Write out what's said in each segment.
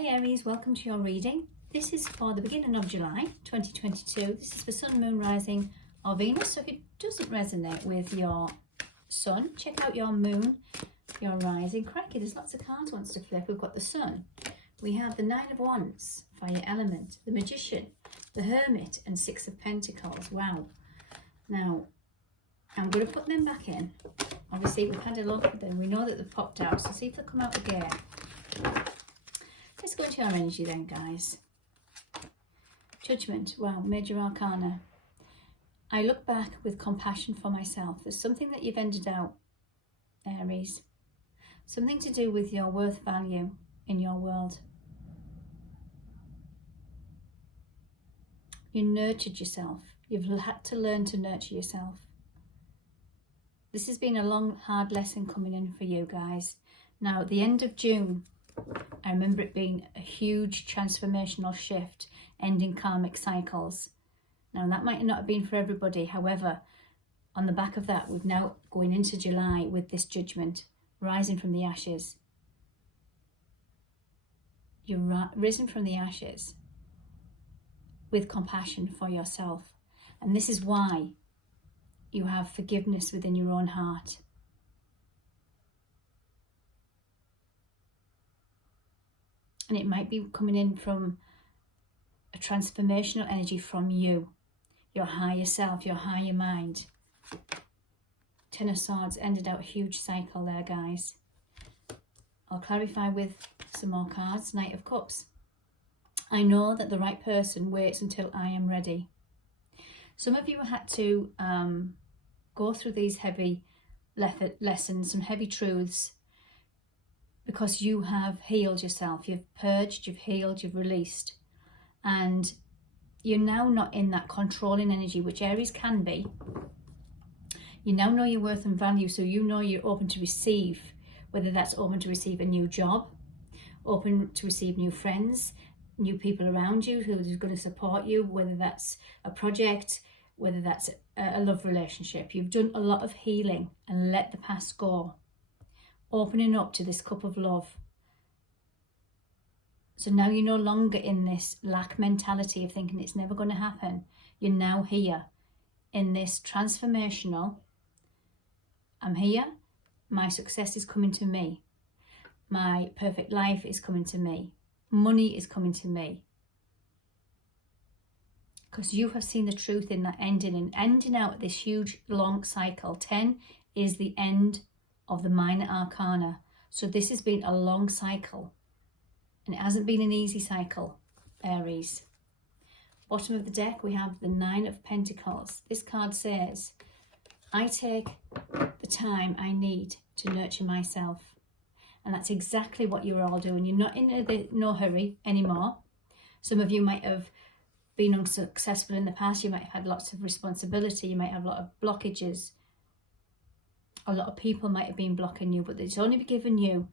Hi Aries, welcome to your reading. This is for the beginning of July 2022. This is for Sun, Moon, Rising or Venus. So if it doesn't resonate with your Sun, check out your Moon, your Rising. Crikey, there's lots of cards wants to flip. We've got the Sun. We have the Nine of Wands, Fire Element, the Magician, the Hermit and Six of Pentacles. Wow. Now, I'm going to put them back in. Obviously, we've had a look at them. We know that they've popped out. So see if they come out again. Let's go into our energy then, guys. Judgment. Wow, Major Arcana. I look back with compassion for myself. There's something that you've ended out, Aries. Something to do with your worth value in your world. You nurtured yourself. You've had to learn to nurture yourself. This has been a long, hard lesson coming in for you guys. Now, at the end of June, I remember it being a huge transformational shift, ending karmic cycles. Now, that might not have been for everybody. However, on the back of that, we're now going into July with this judgment, rising from the ashes. You're risen from the ashes with compassion for yourself. And this is why you have forgiveness within your own heart. And it might be coming in from a transformational energy from you, your higher self, your higher mind. Ten of Swords ended out a huge cycle there, guys. I'll clarify with some more cards. Knight of Cups. I know that the right person waits until I am ready. Some of you had to go through these heavy lessons, some heavy truths, because you have healed yourself. You've purged, you've healed, you've released. And you're now not in that controlling energy, which Aries can be. You now know your worth and value, so you know you're open to receive, whether that's open to receive a new job, open to receive new friends, new people around you who are going to support you, whether that's a project, whether that's a love relationship. You've done a lot of healing and let the past go, opening up to this cup of love. So now you're no longer in this lack mentality of thinking it's never going to happen. You're now here in this transformational, I'm here, my success is coming to me, my perfect life is coming to me, money is coming to me. Because you have seen the truth in that ending and ending out this huge long cycle. 10 is the end of the minor arcana. So this has been a long cycle. And it hasn't been an easy cycle, Aries. Bottom of the deck, we have the Nine of Pentacles. This card says, I take the time I need to nurture myself. And that's exactly what you're all doing. You're not in no hurry anymore. Some of you might have been unsuccessful in the past. You might have had lots of responsibility. You might have a lot of blockages. A lot of people might have been blocking you, but it's only given you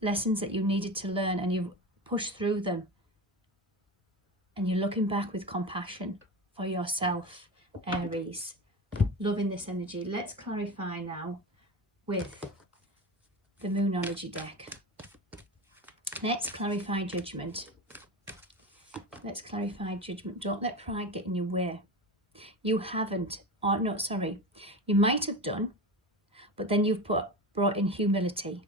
lessons that you needed to learn, and you've pushed through them. And you're looking back with compassion for yourself, Aries. Loving this energy. Let's clarify now with the Moon energy deck. Let's clarify judgment. Let's clarify judgment. Don't let pride get in your way. You haven't, or no, sorry, you might have done, but then you've brought in humility.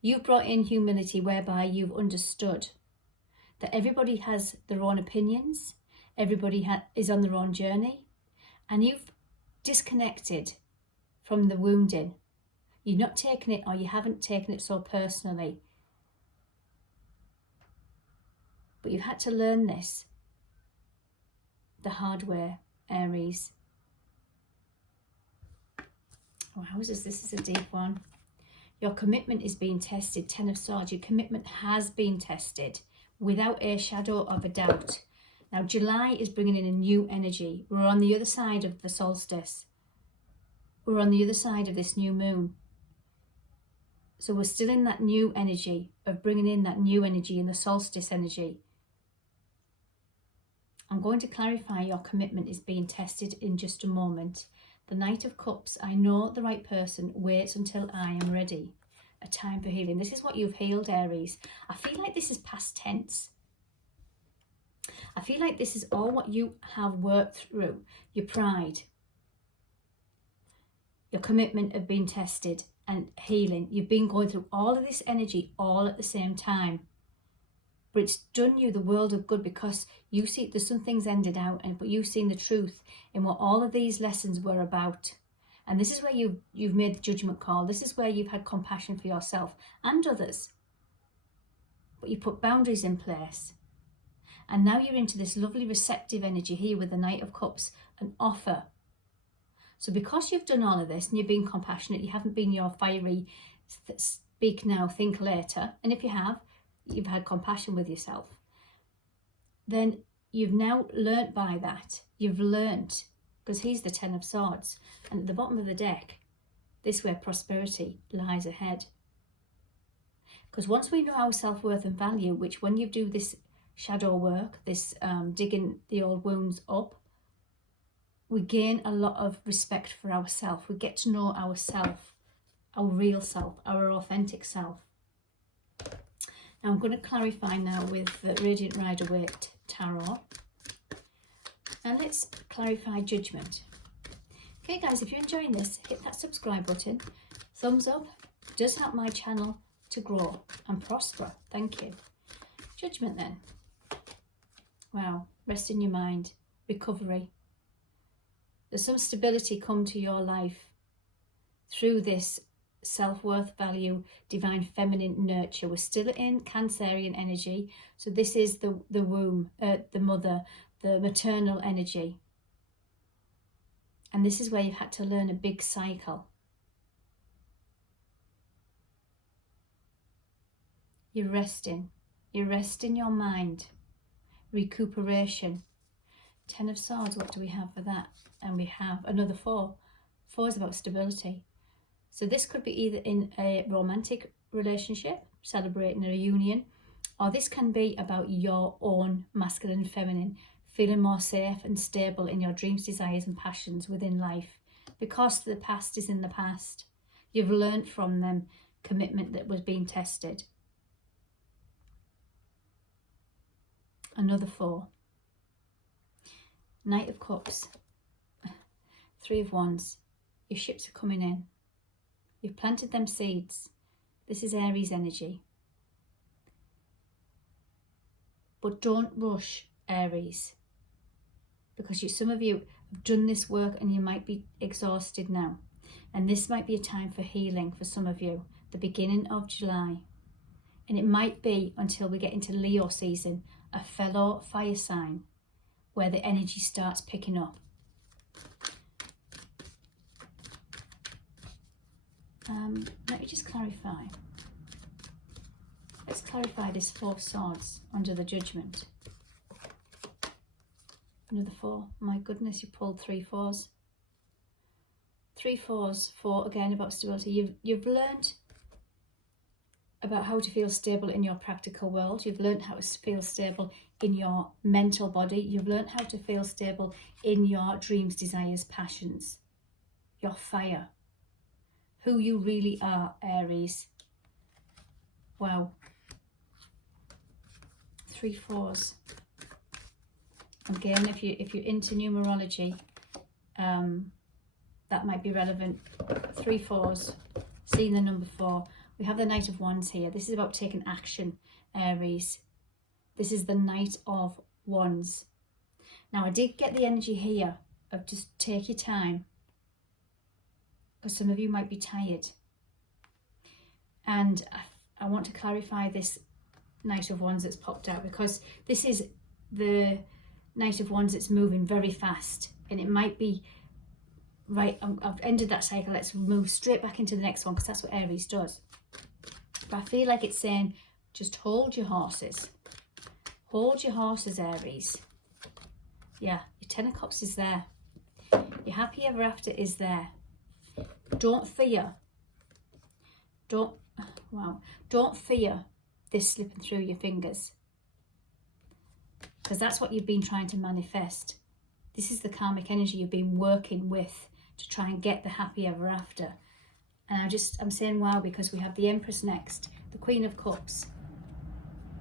You've brought in humility whereby you've understood that everybody has their own opinions, everybody is on their own journey, and you've disconnected from the wounding. You've not taken it, or you haven't taken it so personally. But you've had to learn this the hard way, Aries. Oh, this is a deep one. Your commitment is being tested. 10 of Swords. Your commitment has been tested without a shadow of a doubt. Now, July is bringing in a new energy. We're on the other side of the solstice. We're on the other side of this new moon. So we're still in that new energy of bringing in that new energy and the solstice energy. I'm going to clarify your commitment is being tested in just a moment. The Knight of Cups, I know the right person waits until I am ready. a time for healing. This is what you've healed, Aries. I feel like this is past tense. I feel like this is all what you have worked through. Your pride, your commitment of being tested and healing. You've been going through all of this energy all at the same time. But it's done you the world of good, because you see there's some things ended out, but you've seen the truth in what all of these lessons were about. And this is where you've made the judgment call. This is where you've had compassion for yourself and others. But you put boundaries in place. And now you're into this lovely receptive energy here with the Knight of Cups, an offer. So because you've done all of this and you've been compassionate, you haven't been your fiery speak now, think later. And if you have, you've had compassion with yourself. Then you've now learnt by that. You've learnt, because he's the Ten of Swords. And at the bottom of the deck, this way prosperity lies ahead. Because once we know our self-worth and value, which when you do this shadow work, this digging the old wounds up, we gain a lot of respect for ourselves. We get to know ourself, our real self, our authentic self. Now I'm going to clarify now with the Radiant Rider-Waite Tarot. And let's clarify judgment. Okay guys, if you're enjoying this, hit that subscribe button. Thumbs up. It does help my channel to grow and prosper. Thank you. Judgment then. Wow. Rest in your mind. Recovery. There's some stability come to your life through this self-worth, value, divine feminine nurture. We're still in Cancerian energy. So this is the womb, the mother, the maternal energy. And this is where you've had to learn a big cycle. You're resting. You're resting your mind. Recuperation. Ten of Swords, what do we have for that? And we have another 4. 4 is about stability. So this could be either in a romantic relationship, celebrating a union, or this can be about your own masculine and feminine, feeling more safe and stable in your dreams, desires and passions within life. Because the past is in the past. You've learned from them commitment that was being tested. Another 4. Knight of Cups. 3 of Wands. Your ships are coming in. You've planted them seeds. This is Aries energy. But don't rush, Aries. Because some of you have done this work and you might be exhausted now. And this might be a time for healing for some of you. The beginning of July. And it might be until we get into Leo season, a fellow fire sign, where the energy starts picking up. Let me just clarify. Let's clarify this 4 of Swords under the judgment. Another 4. My goodness, you pulled 3 4s. 3 4s. 4 again about stability. You've learned about how to feel stable in your practical world. You've learned how to feel stable in your mental body. You've learned how to feel stable in your dreams, desires, passions. Your fire. Who you really are, Aries. Wow. 3 4s. Again, if you're into numerology, that might be relevant. 3 4s. Seeing the number 4. We have the Knight of Wands here. This is about taking action, Aries. This is the Knight of Wands. Now, I did get the energy here of just take your time, because some of you might be tired. And I want to clarify this Knight of Wands that's popped out, because this is the Knight of Wands that's moving very fast. And it might be, right, I've ended that cycle, let's move straight back into the next one, because that's what Aries does. But I feel like it's saying, just hold your horses. Hold your horses, Aries. Yeah, your Ten of Cups is there. Your happy ever after is there. Don't fear. Don't fear this slipping through your fingers. Because that's what you've been trying to manifest. This is the karmic energy you've been working with to try and get the happy ever after. And I'm saying wow because we have the Empress next, the Queen of Cups,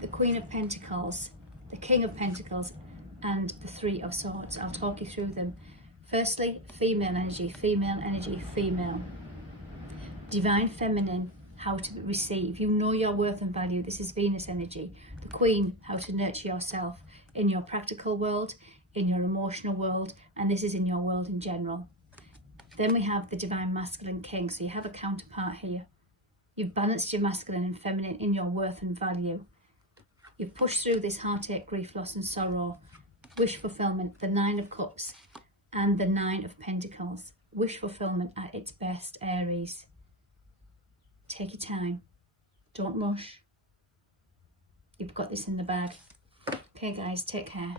the Queen of Pentacles, the King of Pentacles, and the Three of Swords. I'll talk you through them. Firstly, female energy, female energy, female. Divine feminine, how to receive. You know your worth and value. This is Venus energy. The Queen, how to nurture yourself in your practical world, in your emotional world, and this is in your world in general. Then we have the divine masculine king. So you have a counterpart here. You've balanced your masculine and feminine in your worth and value. You've pushed through this heartache, grief, loss and sorrow. Wish fulfillment, the Nine of Cups and the Nine of Pentacles. Wish fulfillment at its best, Aries. Take your time. Don't rush. You've got this in the bag. Okay guys, take care.